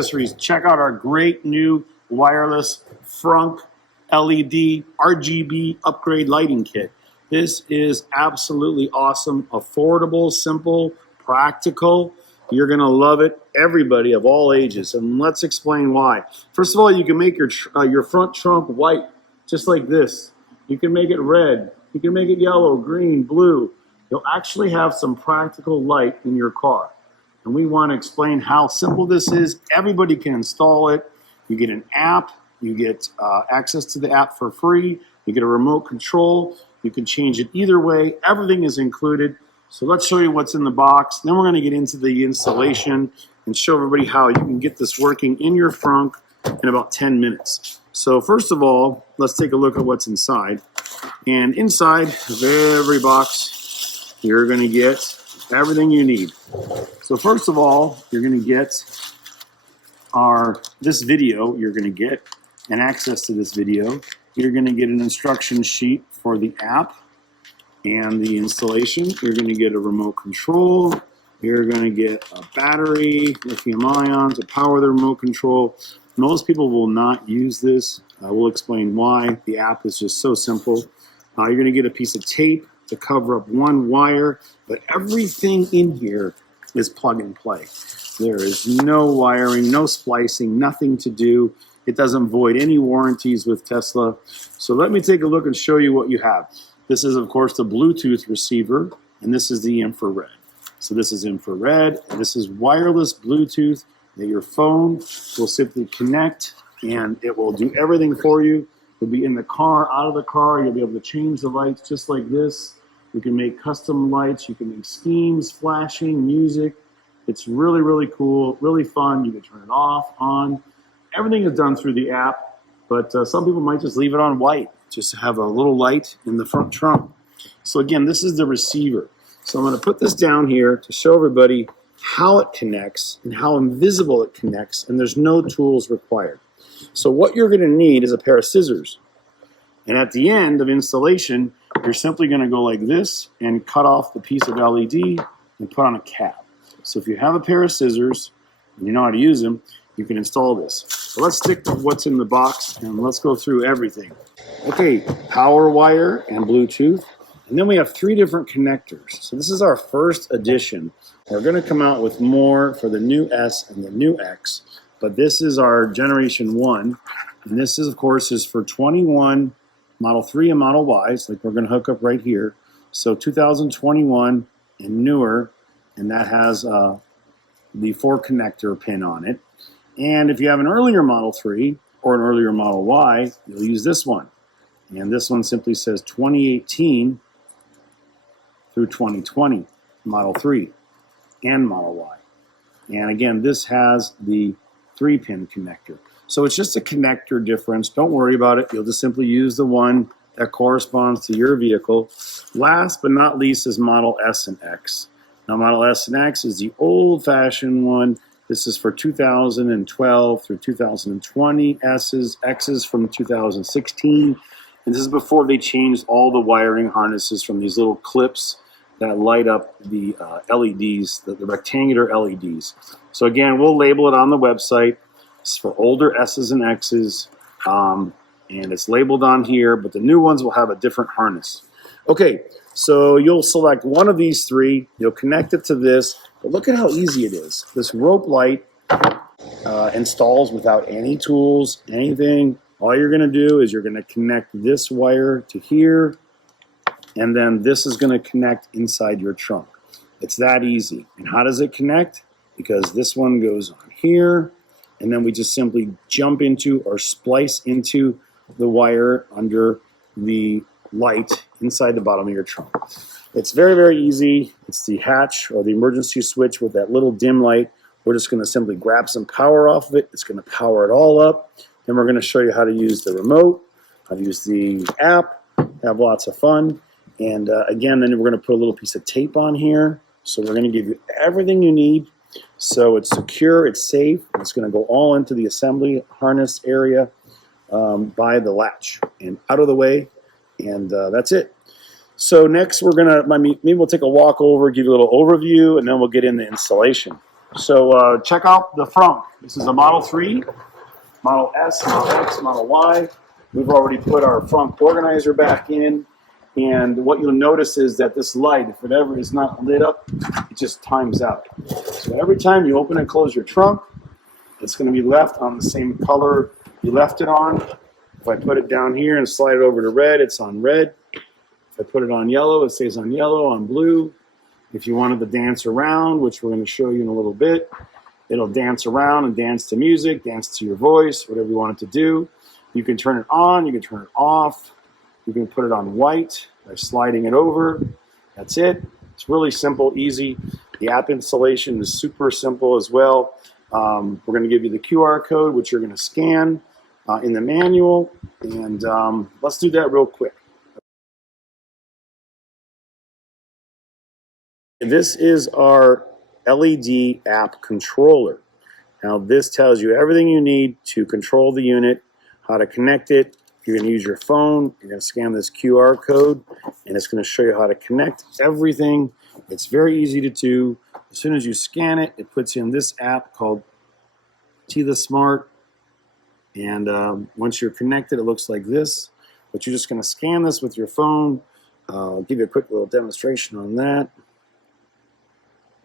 accessories, check out our great new wireless Frunk LED RGB upgrade lighting kit. This is absolutely awesome, affordable, simple, practical. You're going to love it, everybody of all ages. And let's explain why. First of all, you can make your front trunk white, just like this. You can make it red. You can make it yellow, green, blue. You'll actually have some practical light in your car. And we want to explain how simple this is. Everybody can install it. You get an app. You get access to the app for free. You get a remote control. You can change it either way. Everything is included. So let's show you what's in the box. Then we're going to get into the installation and show everybody how you can get this working in your Frunk in about 10 minutes. So first of all, let's take a look at what's inside. And inside of every box, you're going to get everything you need. So first of all, you're going to get this video. You're going to get an access to this video. You're going to get an instruction sheet for the app and the installation. You're going to get a remote control. You're going to get a battery, lithium ion to power the remote control. Most people will not use this. We'll explain why. The app is just so simple. You're going to get a piece of tape to cover up one wire, but everything in here is plug and play. There is no wiring, no splicing, nothing to do. It doesn't void any warranties with Tesla. So let me take a look and show you what you have. This is, of course, the Bluetooth receiver, and this is the infrared. So this is infrared, and this is wireless Bluetooth that your phone will simply connect, and it will do everything for you. You'll be in the car, out of the car. You'll be able to change the lights just like this. You can make custom lights. You can make schemes, flashing, music. It's really, really cool, really fun. You can turn it off, on. Everything is done through the app, but some people might just leave it on white, just to have a little light in the front trunk. So again, this is the receiver. So I'm going to put this down here to show everybody how it connects and how invisible it connects, and there's no tools required. So what you're going to need is a pair of scissors. And at the end of installation, you're simply going to go like this and cut off the piece of LED and put on a cap. So if you have a pair of scissors and you know how to use them, you can install this. So let's stick to what's in the box and let's go through everything. Okay, power wire and Bluetooth. And then we have 3 different connectors. So this is our first edition. We're going to come out with more for the new S and the new X. But this is our generation 1. And this is, of course, is for 21 Model 3 and Model Ys, like we're going to hook up right here. So 2021 and newer, and that has the 4-connector pin on it. And if you have an earlier Model 3 or an earlier Model Y, you'll use this one. And this one simply says 2018 through 2020 Model 3 and Model Y. And again, this has the 3-pin connector. So it's just a connector difference. Don't worry about it. You'll just simply use the one that corresponds to your vehicle. Last but not least is Model S and X. Now Model S and X is the old-fashioned one. This is for 2012 through 2020, X's from 2016. And this is before they changed all the wiring harnesses from these little clips that light up the LEDs, the rectangular LEDs. So again, we'll label it on the website. It's for older S's and X's, and it's labeled on here, but the new ones will have a different harness. Okay, so you'll select one of these 3. You'll connect it to this. But look at how easy it is. This rope light installs without any tools, anything. All you're going to do is you're going to connect this wire to here, and then this is going to connect inside your trunk. It's that easy. And how does it connect? Because this one goes on here, and then we just simply jump into or splice into the wire under the light inside the bottom of your trunk. It's very, very easy. It's the hatch or the emergency switch with that little dim light. We're just going to simply grab some power off of it. It's going to power it all up. Then we're going to show you how to use the remote, how to use the app, have lots of fun. And again, then we're going to put a little piece of tape on here. So we're going to give you everything you need. So it's secure, it's safe. It's going to go all into the assembly harness area by the latch and out of the way. And that's it. So next we're going to, maybe we'll take a walk over, give you a little overview, and then we'll get into installation. So check out the Frunk. This is a Model 3, Model S, Model X, Model Y. We've already put our Frunk organizer back in. And what you'll notice is that this light, if it ever is not lit up, it just times out. So every time you open and close your trunk, it's going to be left on the same color you left it on. If I put it down here and slide it over to red, it's on red. If I put it on yellow, it stays on yellow, on blue. If you wanted to dance around, which we're going to show you in a little bit, it'll dance around and dance to music, dance to your voice, whatever you want it to do. You can turn it on, you can turn it off. You can put it on white by sliding it over. That's it. It's really simple, easy. The app installation is super simple as well. We're going to give you the QR code, which you're going to scan in the manual. And let's do that real quick. This is our LED app controller. Now this tells you everything you need to control the unit, how to connect it. You're going to use your phone, you're going to scan this QR code, and it's going to show you how to connect everything. It's very easy to do. As soon as you scan it, it puts you in this app called T-The Smart. And once you're connected, it looks like this. But you're just going to scan this with your phone. I'll give you a quick little demonstration on that.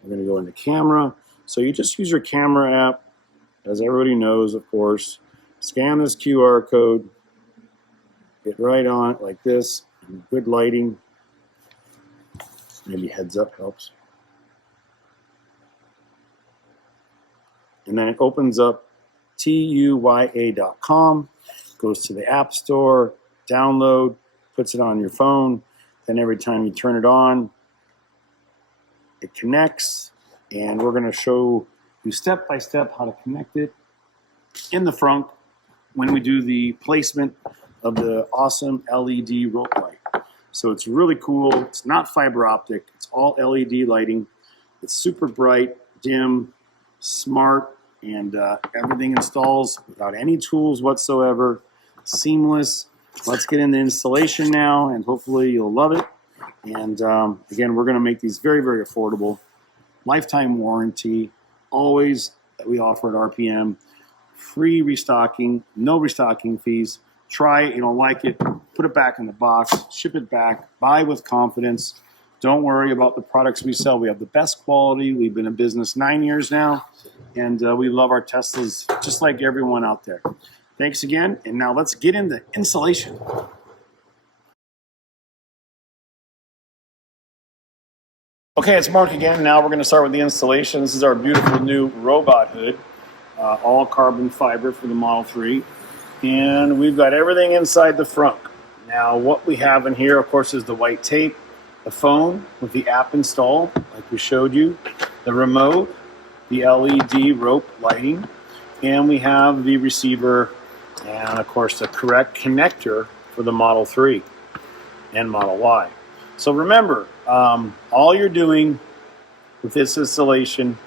We're going to go into camera. So you just use your camera app, as everybody knows, of course. Scan this QR code. Get right on it like this. Good lighting. Maybe heads up helps. And then it opens up TUYA.com, goes to the App Store, download, puts it on your phone. Then every time you turn it on, it connects. And we're going to show you step by step how to connect it in the Frunk when we do the placement of the awesome LED rope light. So it's really cool. It's not fiber optic. It's all LED lighting. It's super bright, dim, smart, and everything installs without any tools whatsoever. Seamless. Let's get into installation now, and hopefully you'll love it. And again, we're going to make these very, very affordable. Lifetime warranty, always that we offer at RPM. Free restocking, no restocking fees. Try it, you don't like it, put it back in the box, ship it back, buy with confidence. Don't worry about the products we sell. We have the best quality. We've been in business 9 years now, and we love our Teslas just like everyone out there. Thanks again, and now let's get into installation. Okay, it's Mark again. Now we're going to start with the installation. This is our beautiful new robot hood, all carbon fiber for the Model 3. And we've got everything inside the Frunk. Now what we have in here, of course, is the white tape, the phone with the app installed, like we showed you, the remote, the LED rope lighting, and we have the receiver and, of course, the correct connector for the Model 3 and Model Y. So remember, all you're doing with this installation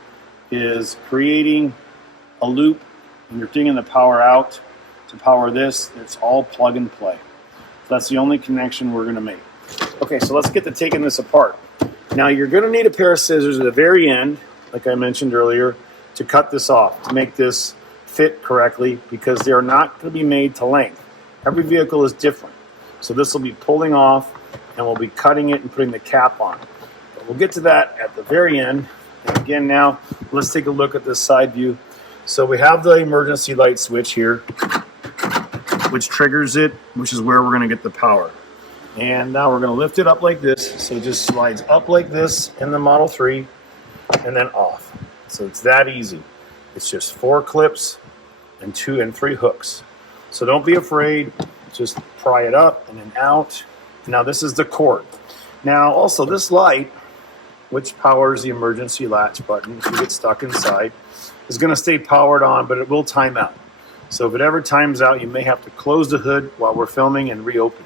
is creating a loop, and you're taking the power out to power this. It's all plug and play. So that's the only connection we're going to make. Okay, so let's get to taking this apart. Now you're going to need a pair of scissors at the very end, like I mentioned earlier, to cut this off, to make this fit correctly, because they're not going to be made to length. Every vehicle is different. So this will be pulling off, and we'll be cutting it and putting the cap on. But we'll get to that at the very end. And again, now let's take a look at this side view. So we have the emergency light switch here, which triggers it, which is where we're going to get the power. And now we're going to lift it up like this. So it just slides up like this in the Model 3 and then off. So it's that easy. It's just 4 clips and 2 and 3 hooks. So don't be afraid. Just pry it up and then out. Now this is the cord. Now also this light, which powers the emergency latch button if you get stuck inside, is going to stay powered on, but it will time out. So if it ever times out, you may have to close the hood while we're filming and reopen.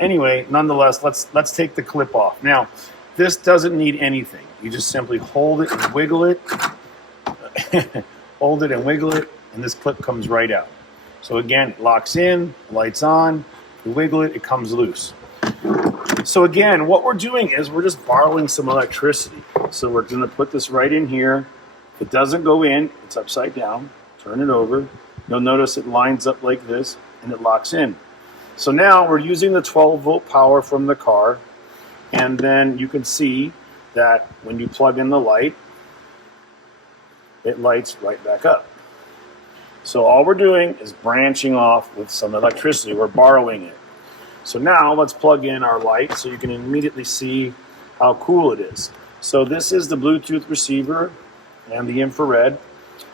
Anyway, nonetheless, let's take the clip off. Now, this doesn't need anything. You just simply hold it and wiggle it. Hold it and wiggle it, and this clip comes right out. So again, it locks in, lights on, you wiggle it, it comes loose. So again, what we're doing is we're just borrowing some electricity. So we're going to put this right in here, If it doesn't go in, it's upside down. Turn it over. You'll notice it lines up like this and it locks in. So now we're using the 12-volt power from the car, and then you can see that when you plug in the light, it lights right back up. So all we're doing is branching off with some electricity. We're borrowing it. So now let's plug in our light so you can immediately see how cool it is. So this is the Bluetooth receiver and the infrared,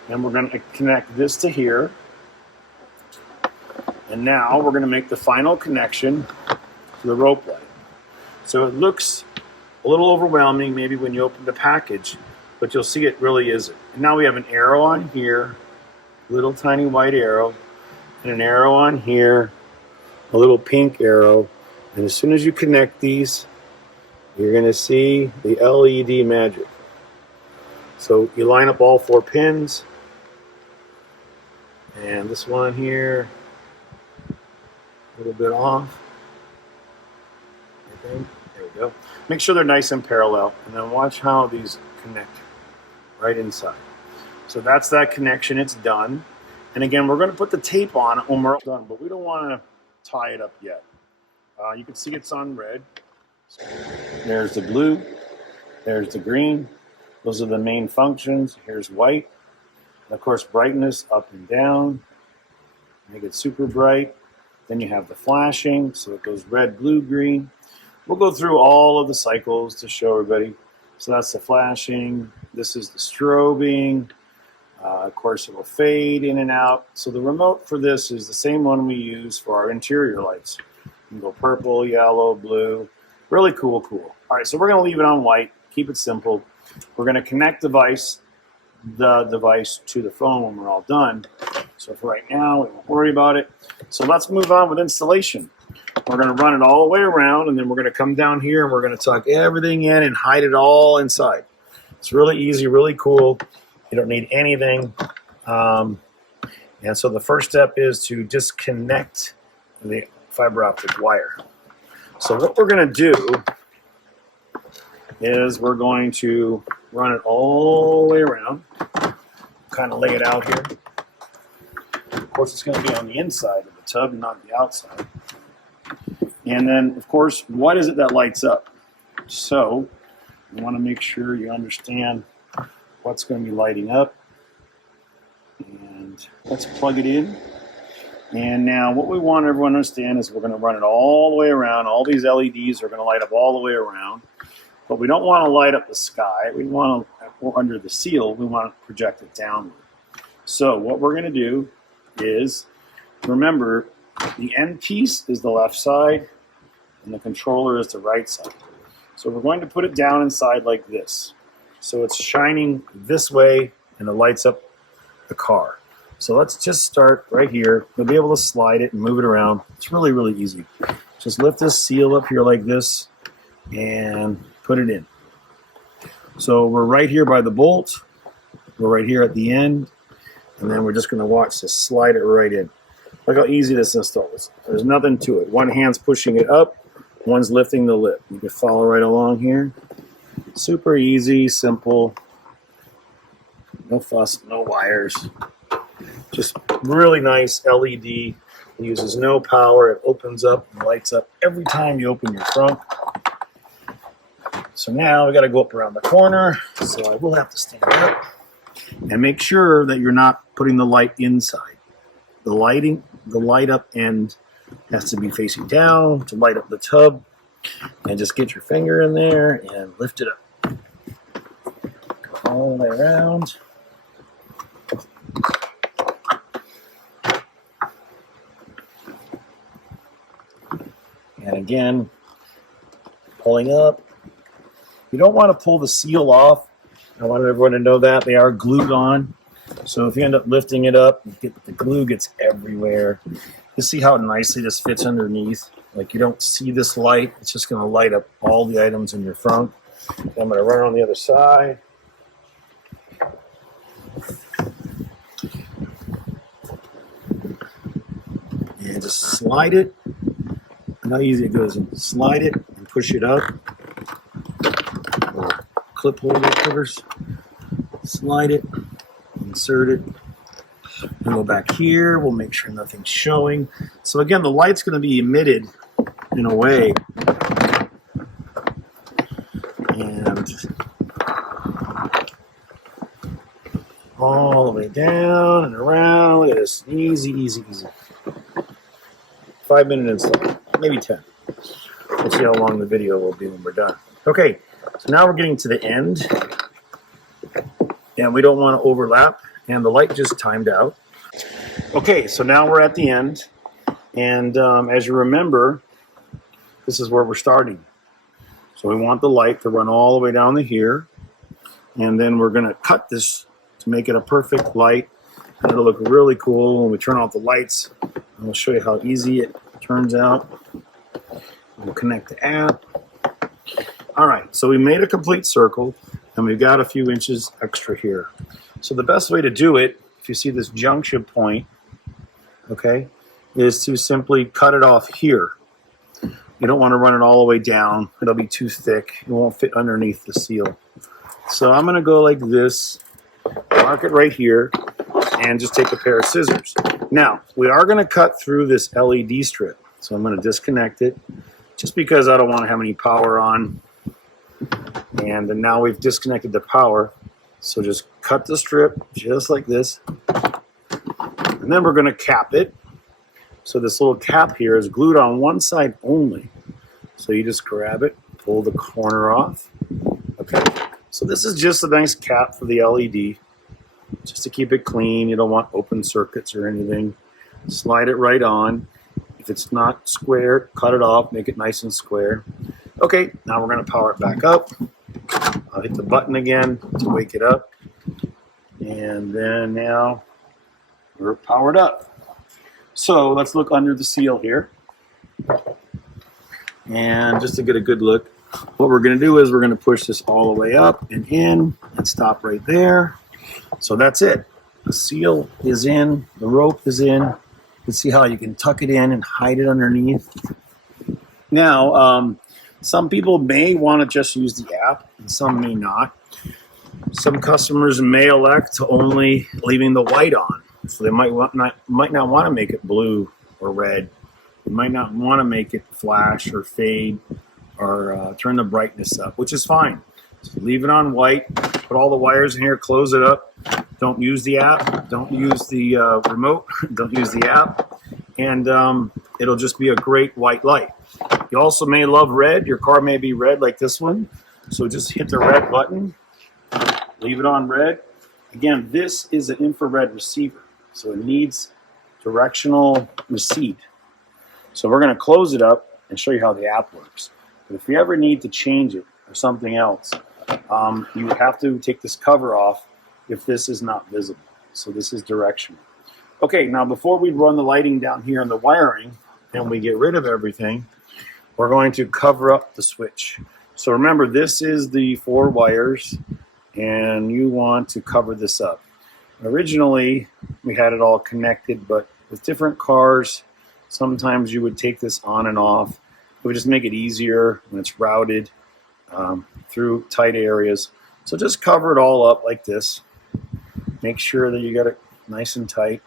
and we're going to connect this to here. And now we're going to make the final connection to the rope light. So it looks a little overwhelming maybe when you open the package, but you'll see it really isn't. And now we have an arrow on here, little tiny white arrow, and an arrow on here, a little pink arrow. And as soon as you connect these, you're going to see the LED magic. So you line up all 4 pins, and this one here, a little bit off, I think. There we go. Make sure they're nice and parallel, and then watch how these connect right inside. So that's that connection. It's done. And again, we're going to put the tape on it when we're done, but we don't want to tie it up yet. You can see it's on red. There's the blue. There's the green. Those are the main functions. Here's white. And of course, brightness up and down. Make it super bright. Then you have the flashing, so it goes red, blue, green. We'll go through all of the cycles to show everybody. So that's the flashing. This is the strobing. Of course, it will fade in and out. So the remote for this is the same one we use for our interior lights. You can go purple, yellow, blue. Really cool. All right, so we're going to leave it on white. Keep it simple. We're going to connect the device to the phone when we're all done. So for right now, we won't worry about it. So let's move on with installation. We're going to run it all the way around, and then we're going to come down here and we're going to tuck everything in and hide it all inside. It's really easy, really cool. You don't need anything. And so the first step is to disconnect the fiber optic wire. So what we're going to do is we're going to run it all the way around, kind of lay it out here. Of course, it's going to be on the inside of the tub, not the outside. And then, of course, what is it that lights up? So you want to make sure you understand what's going to be lighting up. And let's plug it in. And now what we want everyone to understand is we're going to run it all the way around. All these LEDs are going to light up all the way around. But we don't want to light up the sky. We want to, or under the seal, we want to project it downward. So what we're going to do is, remember, the end piece is the left side and the controller is the right side. So we're going to put it down inside like this. So it's shining this way and it lights up the car. So let's just start right here. You'll be able to slide it and move it around. It's really, really easy. Just lift this seal up here like this and put it in. So we're right here by the bolt. We're right here at the end. And then we're just going to watch this slide it right in. Look how easy this installs. There's nothing to it. One hand's pushing it up, one's lifting the lip. You can follow right along here. Super easy, simple. No fuss, no wires. Just really nice LED. It uses no power. It opens up and lights up every time you open your trunk. So now we got to go up around the corner. So I will have to stand up and make sure that you're not putting the light inside. The light up end has to be facing down to light up the tub. And just get your finger in there and lift it up. Go all the way around. And again, pulling up. You don't want to pull the seal off. I want everyone to know that. They are glued on. So if you end up lifting it up, the glue gets everywhere. You see how nicely this fits underneath. Like you don't see this light. It's just going to light up all the items in your front. I'm going to run on the other side. And just slide it. And how easy it goes. And slide it and push it up. Clip holder covers. slide it, insert it, and go back here. We'll make sure nothing's showing. So again, the light's going to be emitted in a way, and all the way down and around. Look at this. Easy, easy, easy. 5-minute install, maybe 10. We'll see how long the video will be when we're done. Okay, so now we're getting to the end, and we don't want to overlap, and the light just timed out. Okay, so now we're at the end, and as you remember, this is where we're starting. So we want the light to run all the way down to here, and then we're going to cut this to make it a perfect light, and it'll look really cool when we turn off the lights. And we'll show you how easy it turns out. We'll connect the app. All right, so we made a complete circle, and we've got a few inches extra here. So the best way to do it, if you see this junction point, okay, is to simply cut it off here. You don't want to run it all the way down. It'll be too thick. It won't fit underneath the seal. So I'm going to go like this, mark it right here, and just take a pair of scissors. Now, we are going to cut through this LED strip. So I'm going to disconnect it, just because I don't want to have any power on. And then now we've disconnected the power. So just cut the strip just like this. And then we're going to cap it. So this little cap here is glued on one side only. So you just grab it, pull the corner off. Okay, so this is just a nice cap for the LED, just to keep it clean. You don't want open circuits or anything. Slide it right on. If it's not square, cut it off, make it nice and square. Okay, now we're going to power it back up. I'll hit the button again to wake it up. And then now we're powered up. So let's look under the seal here. And just to get a good look, what we're going to do is we're going to push this all the way up and in and stop right there. So that's it. The seal is in, the rope is in. You can see how you can tuck it in and hide it underneath. Now, some people may want to just use the app and some may not. Some customers may elect to only leaving the white on. So they might not want to make it blue or red. They might not want to make it flash or fade or turn the brightness up, which is fine. So leave it on white, put all the wires in here, close it up. Don't use the app, don't use the remote, don't use the app, and it'll just be a great white light. You also may love red. Your car may be red like this one. So just hit the red button, leave it on red. Again, this is an infrared receiver, so it needs directional receipt. So we're going to close it up and show you how the app works. But if you ever need to change it or something else, you have to take this cover off if this is not visible. So this is directional. Okay, now before we run the lighting down here in the wiring and we get rid of everything, we're going to cover up the switch. So remember, this is the 4 wires, and you want to cover this up. Originally, we had it all connected, but with different cars, sometimes you would take this on and off. It would just make it easier when it's routed through tight areas. So just cover it all up like this. Make sure that you got it nice and tight.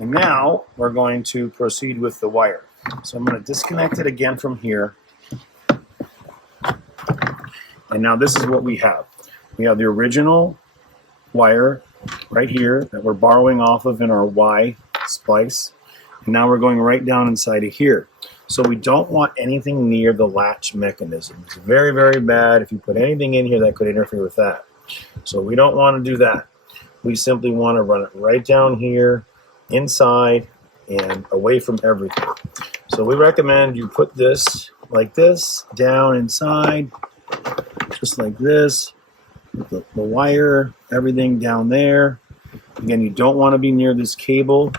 And now we're going to proceed with the wire. So I'm going to disconnect it again from here. And now this is what we have. We have the original wire right here that we're borrowing off of in our Y splice. And now we're going right down inside of here. So we don't want anything near the latch mechanism. It's very, very bad if you put anything in here that could interfere with that. So we don't want to do that. We simply want to run it right down here, inside, and away from everything. So we recommend you put this like this, down inside, just like this. The wire, everything down there. Again, you don't want to be near this cable.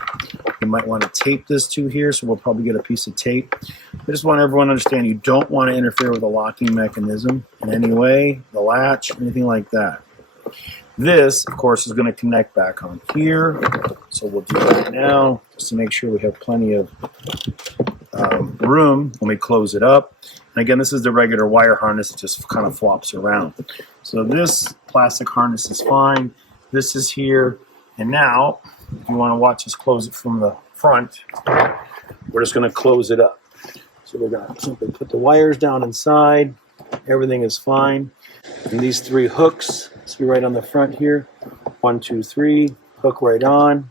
You might want to tape this to here, so we'll probably get a piece of tape. I just want everyone to understand you don't want to interfere with the locking mechanism in any way, the latch, anything like that. This, of course, is going to connect back on here. So we'll do that now, just to make sure we have plenty of room when we close it up. And again, this is the regular wire harness. It just kind of flops around. So this plastic harness is fine. This is here. And now, if you want to watch us close it from the front, we're just going to close it up. So we're going to simply put the wires down inside. Everything is fine. And these 3 hooks, let's be right on the front here. 1, 2, 3, hook right on.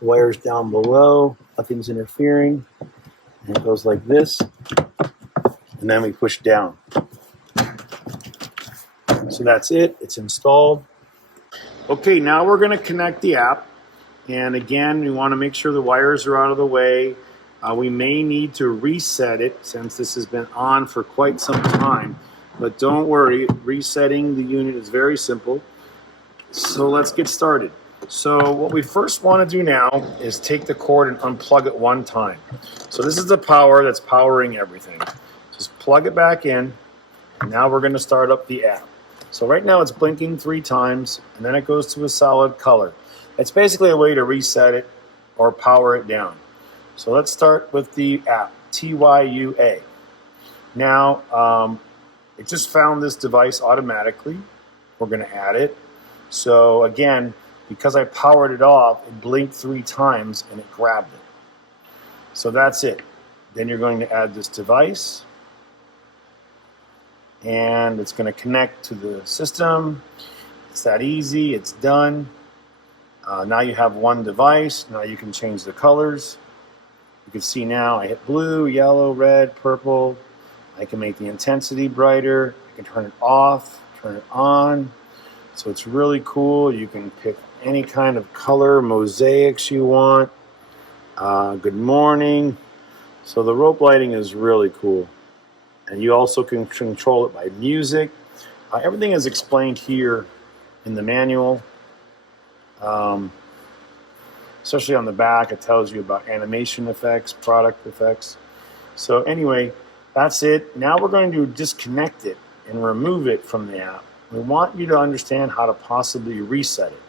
Wires down below, nothing's interfering. And it goes like this. And then we push down. So that's it, it's installed. Okay, now we're going to connect the app. And again, we want to make sure the wires are out of the way. We may need to reset it since this has been on for quite some time. But don't worry, resetting the unit is very simple. So let's get started. So what we first want to do now is take the cord and unplug it one time. So this is the power that's powering everything. Just plug it back in, and now we're going to start up the app. So right now it's blinking 3 times, and then it goes to a solid color. It's basically a way to reset it or power it down. So let's start with the app, TYUA. Now, it just found this device automatically. We're going to add it. So again, because I powered it off, it blinked 3 times and it grabbed it. So that's it. Then you're going to add this device. And it's going to connect to the system. It's that easy. It's done. Now you have one device. Now you can change the colors. You can see now I hit blue, yellow, red, purple. I can make the intensity brighter. I can turn it off, turn it on. So it's really cool. You can pick any kind of color mosaics you want. Good morning. So the rope lighting is really cool. And you also can control it by music. Everything is explained here in the manual. Especially on the back, it tells you about animation effects, product effects. So anyway, that's it. Now we're going to disconnect it and remove it from the app. We want you to understand how to possibly reset it,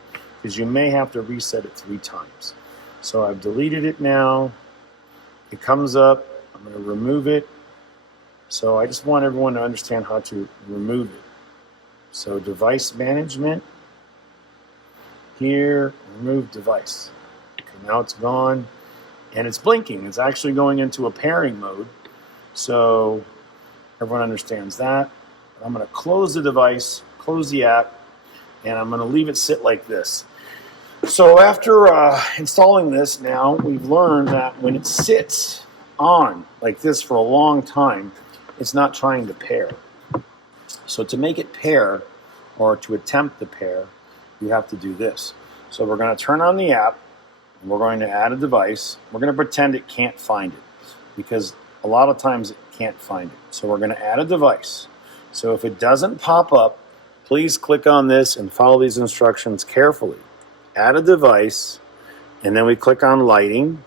because you may have to reset it 3 times. So I've deleted it now. It comes up. I'm going to remove it. So I just want everyone to understand how to remove it. So device management. Here, remove device. Okay, now it's gone. And it's blinking. It's actually going into a pairing mode. So everyone understands that. I'm going to close the device, close the app, and I'm going to leave it sit like this. So after installing this now, we've learned that when it sits on like this for a long time, it's not trying to pair. So to make it pair, or to attempt to pair, you have to do this. So we're going to turn on the app, and we're going to add a device. We're going to pretend it can't find it, because a lot of times it can't find it. So we're going to add a device. So if it doesn't pop up, please click on this and follow these instructions carefully. Add a device, and then we click on lighting,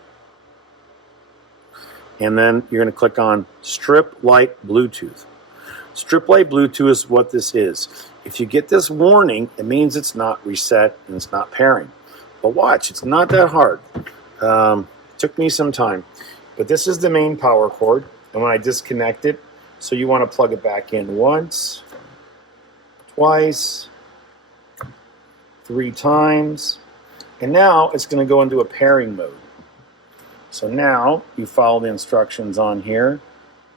and then you're going to click on strip light Bluetooth. Strip light Bluetooth is what this is. If you get this warning, it means it's not reset and it's not pairing. But watch, it's not that hard. It took me some time. But this is the main power cord, and when I disconnect it, so you want to plug it back in once, twice, 3 times, and now it's going to go into a pairing mode. So now you follow the instructions on here,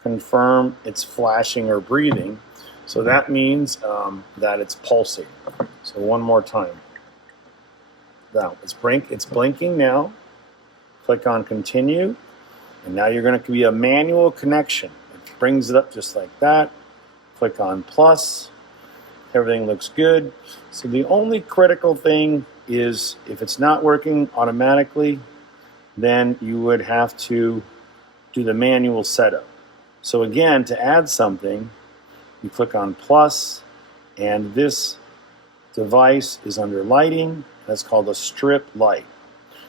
confirm it's flashing or breathing. So that means that it's pulsing. So one more time. Now it's blinking now. Click on continue, and now you're going to be a manual connection. It brings it up just like that. Click on plus. Everything looks good. So the only critical thing is if it's not working automatically, then you would have to do the manual setup. So again, to add something, you click on plus, and this device is under lighting. That's called a strip light.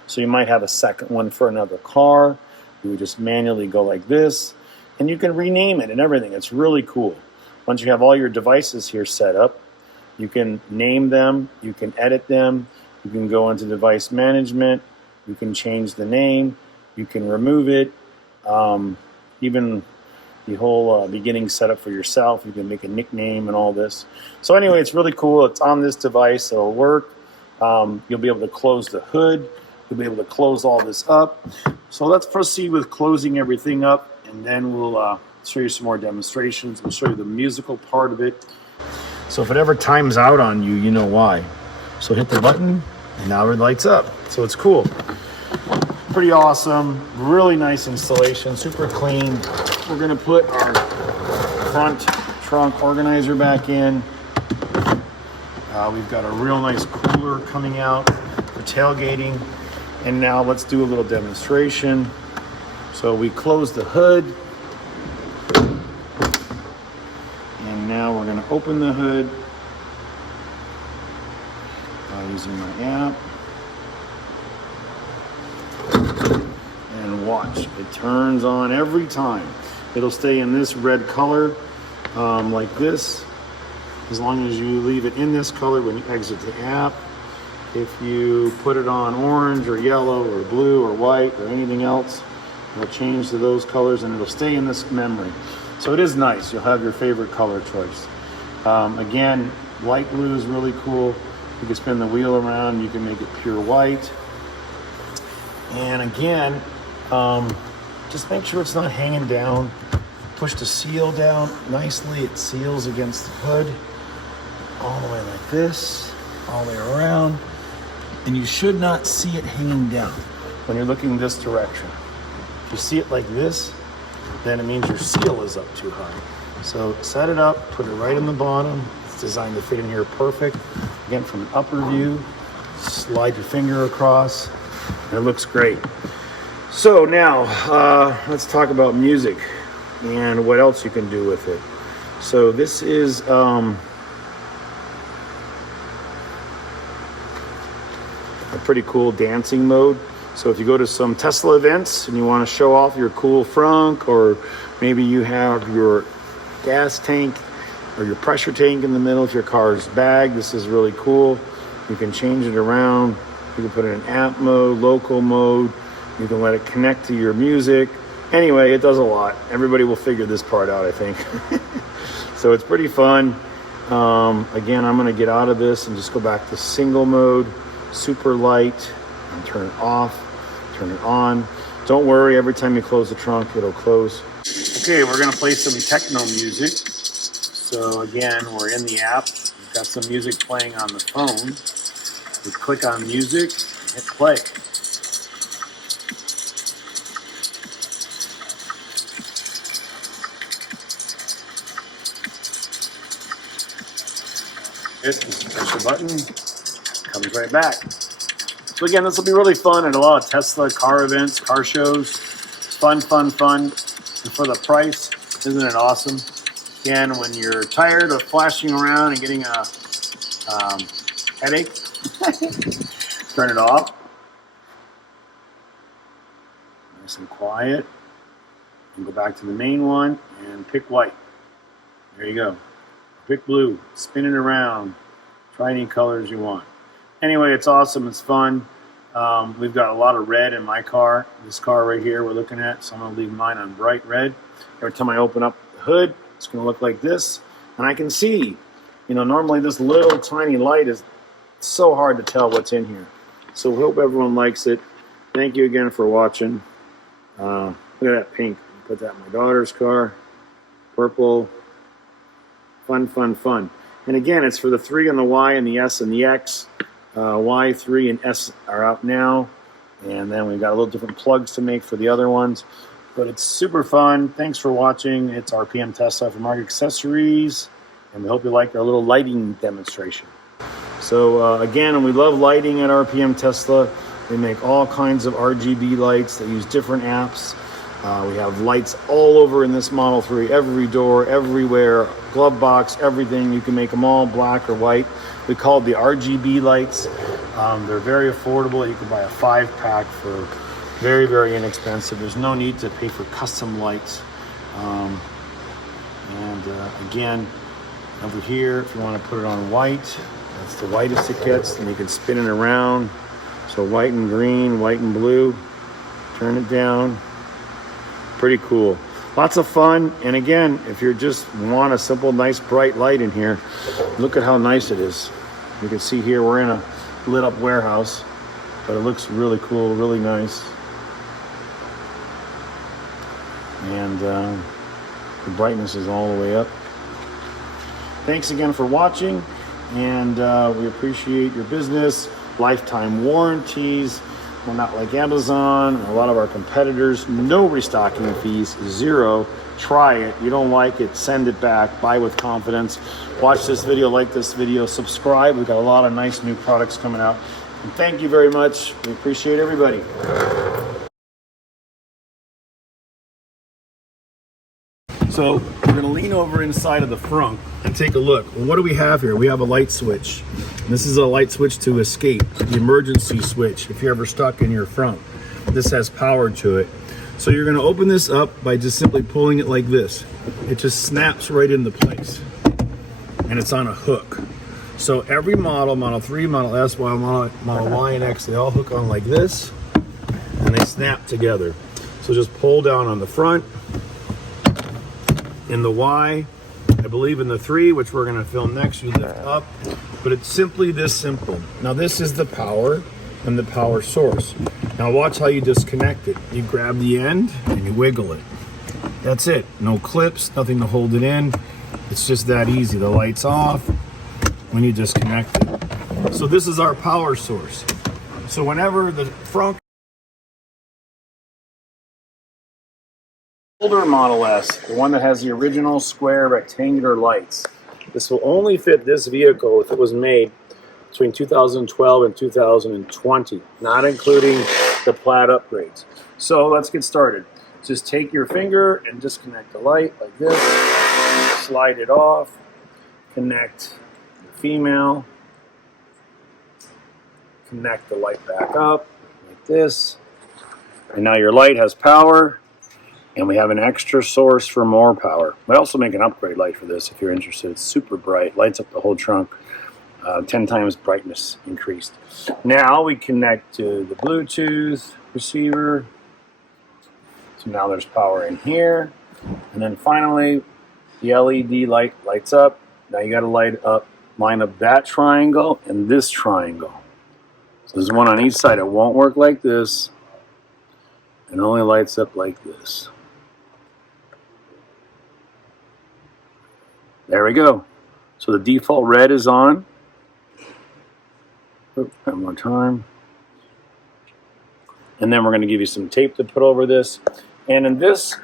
So you might have a second one for another car. You would just manually go like this, and you can rename it and everything. It's really cool. Once you have all your devices here set up, you can name them, you can edit them, you can go into device management, you can change the name, you can remove it, even the whole beginning setup for yourself. You can make a nickname and all this. So anyway, it's really cool. It's on this device, so it'll work. You'll be able to close the hood. You'll be able to close all this up. So let's proceed with closing everything up, and then we'll show you some more demonstrations. We'll show you the musical part of it. So if it ever times out on you, you know why. So hit the button, and now it lights up. So it's cool. Pretty awesome. Really nice installation. Super clean. We're going to put our front trunk organizer back in. We've got a real nice cooler coming out for tailgating. And now let's do a little demonstration. So we close the hood. And now we're going to open the hood by using my app. And watch, it turns on every time. It'll stay in this red color like this, as long as you leave it in this color when you exit the app. If you put it on orange or yellow or blue or white or anything else, it'll change to those colors and it'll stay in this memory. So it is nice. You'll have your favorite color choice. Again, light blue is really cool. You can spin the wheel around. You can make it pure white. And again, just make sure it's not hanging down. Push the seal down nicely. It seals against the hood all the way like this, all the way around. And you should not see it hanging down when you're looking this direction. If you see it like this, then it means your seal is up too high. So set it up, put it right in the bottom. It's designed to fit in here perfect. Again, from an upper view, slide your finger across. It looks great. So now, let's talk about music and what else you can do with it. So this is a pretty cool dancing mode. So if you go to some Tesla events and you want to show off your cool Frunk, or maybe you have your gas tank or your pressure tank in the middle of your car's bag, this is really cool. You can change it around. You can put it in app mode, local mode. You can let it connect to your music. Anyway, it does a lot. Everybody will figure this part out, I think. So it's pretty fun. Again, I'm going to get out of this and just go back to single mode, super light, and turn it off, turn it on. Don't worry, every time you close the trunk, it'll close. Okay, we're going to play some techno music. So again, we're in the app. We've got some music playing on the phone. We click on music, hit play. Press the button, comes right back. So again, this will be really fun at a lot of Tesla car events, car shows. It's fun, fun, fun. And for the price, isn't it awesome? Again, when you're tired of flashing around and getting a headache, turn it off. Nice and quiet. And go back to the main one and pick white. There you go. Pick blue. Spin it around. Try any colors you want. Anyway, it's awesome. It's fun. We've got a lot of red in my car. This car right here we're looking at. So I'm going to leave mine on bright red. Every time I open up the hood, it's going to look like this. And I can see, normally this little tiny light is so hard to tell what's in here. So we hope everyone likes it. Thank you again for watching. Look at that pink. Put that in my daughter's car. Purple. Fun, fun, fun. And again, it's for the 3 and the Y and the S and the X. Y, 3, and S are out now. And then we've got a little different plugs to make for the other ones. But it's super fun. Thanks for watching. It's RPM Tesla from Mark Accessories. And we hope you like our little lighting demonstration. So again, we love lighting at RPM Tesla. We make all kinds of RGB lights that use different apps. We have lights all over in this Model 3, every door, everywhere, glove box, everything. You can make them all black or white. We call it the RGB lights. They're very affordable. You can buy a 5-pack for very, very inexpensive. There's no need to pay for custom lights. Again, over here, if you want to put it on white, that's the whitest it gets, and you can spin it around. So white and green, white and blue. Turn it down. Pretty cool. Lots of fun. And again, if you just want a simple, nice, bright light in here, look at how nice it is. You can see here we're in a lit up warehouse, but it looks really cool, really nice. And the brightness is all the way up. Thanks again for watching, and we appreciate your business. Lifetime warranties. We're not like Amazon or a lot of our competitors. No restocking fees, zero. Try it. You don't like it, send it back. Buy with confidence. Watch this video, like this video, subscribe. We've got a lot of nice new products coming out. And thank you very much. We appreciate everybody. So we're going to lean over inside of the Frunk and take a look. Well, what do we have here? We have a light switch. This is a light switch to escape, the emergency switch if you're ever stuck in your Frunk. This has power to it. So you're going to open this up by just simply pulling it like this. It just snaps right into place. And it's on a hook. So every model, Model 3, Model S, Model Y, and X, they all hook on like this. And they snap together. So just pull down on the front. In the Y, I believe in the 3, which we're going to film next, you lift up. But it's simply this simple. Now this is the power and the power source. Now watch how you disconnect it. You grab the end and you wiggle it. That's it. No clips, nothing to hold it in. It's just that easy. The light's off when you disconnect it. So this is our power source. So whenever the Frunk older Model S, the one that has the original square rectangular lights, this will only fit this vehicle if it was made between 2012 and 2020, not including the plaid upgrades. So let's get started. Just take your finger and disconnect the light like this, slide it off, connect the female, connect the light back up like this, and now your light has power. And we have an extra source for more power. We also make an upgrade light for this if you're interested. It's super bright, lights up the whole trunk, 10 times brightness increased. Now we connect to the Bluetooth receiver. So now there's power in here. And then finally, the LED light lights up. Now you gotta line up that triangle and this triangle. So there's one on each side. It won't work like this. It only lights up like this. There we go. So the default red is on. One more time. And then we're going to give you some tape to put over this. And in this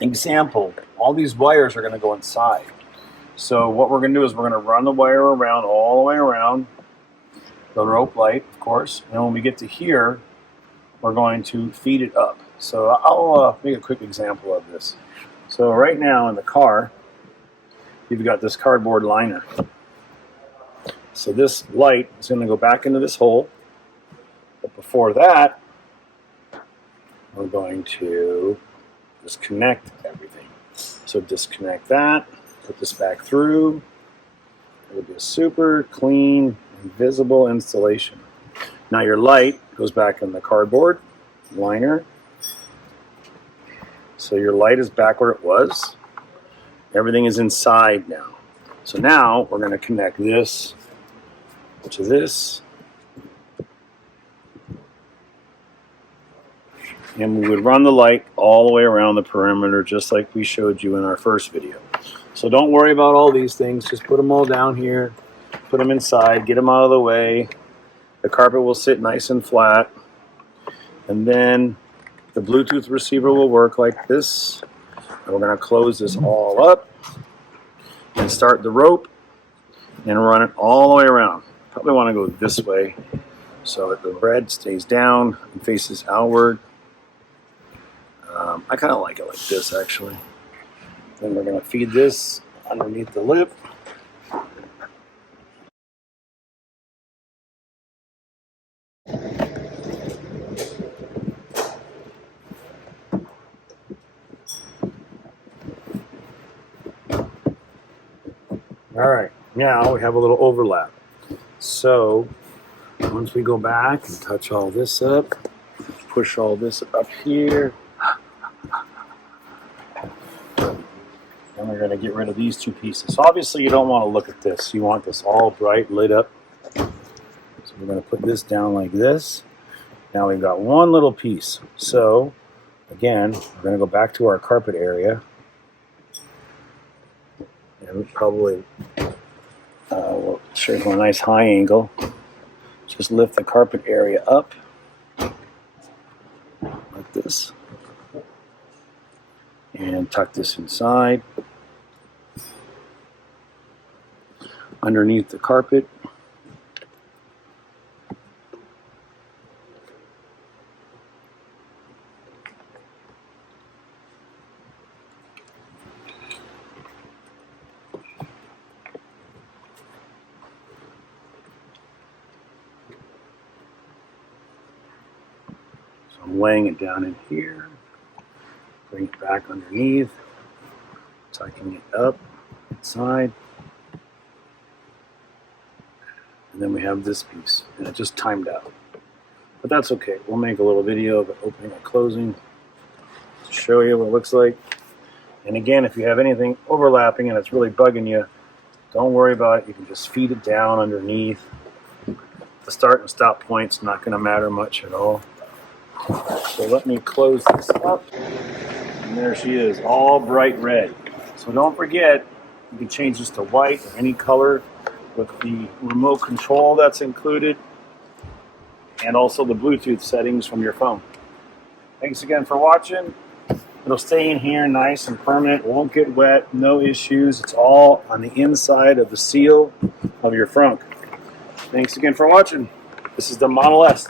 example, all these wires are going to go inside. So what we're going to do is we're going to run the wire around, all the way around the rope light, of course. And when we get to here, we're going to feed it up. So I'll make a quick example of this. So right now in the car, you've got this cardboard liner. So this light is going to go back into this hole. But before that, we're going to disconnect everything. So disconnect that, put this back through. It'll be a super clean, invisible installation. Now your light goes back in the cardboard liner. So your light is back where it was. Everything is inside now. So now we're going to connect this to this. And we would run the light all the way around the perimeter just like we showed you in our first video. So don't worry about all these things. Just put them all down here. Put them inside. Get them out of the way. The carpet will sit nice and flat. And then the Bluetooth receiver will work like this. And we're going to close this all up and start the rope and run it all the way around. Probably want to go this way so that the red stays down and faces outward. I kind of like it like this actually. Then we're going to feed this underneath the lip. All right, now we have a little overlap. So once we go back and touch all this up, push all this up here, and we're going to get rid of these two pieces. So obviously you don't want to look at this. You want this all bright, lit up. We're going to put this down like this. Now we've got one little piece. So again, we're going to go back to our carpet area. And probably we'll show you a nice high angle. Just lift the carpet area up like this. And tuck this inside. Underneath the carpet. So I'm laying it down in here. Bring it back underneath. Tucking it up inside. And then we have this piece, and it just timed out. But that's okay. We'll make a little video of it opening and closing to show you what it looks like. And again, if you have anything overlapping and it's really bugging you, don't worry about it. You can just feed it down underneath. The start and stop point's not going to matter much at all. So let me close this up. And there she is, all bright red. So don't forget, you can change this to white or any color with the remote control that's included, and also the Bluetooth settings from your phone. Thanks again for watching. It'll stay in here nice and permanent, won't get wet, no issues. It's all on the inside of the seal of your Frunk. Thanks again for watching. This is the Model S.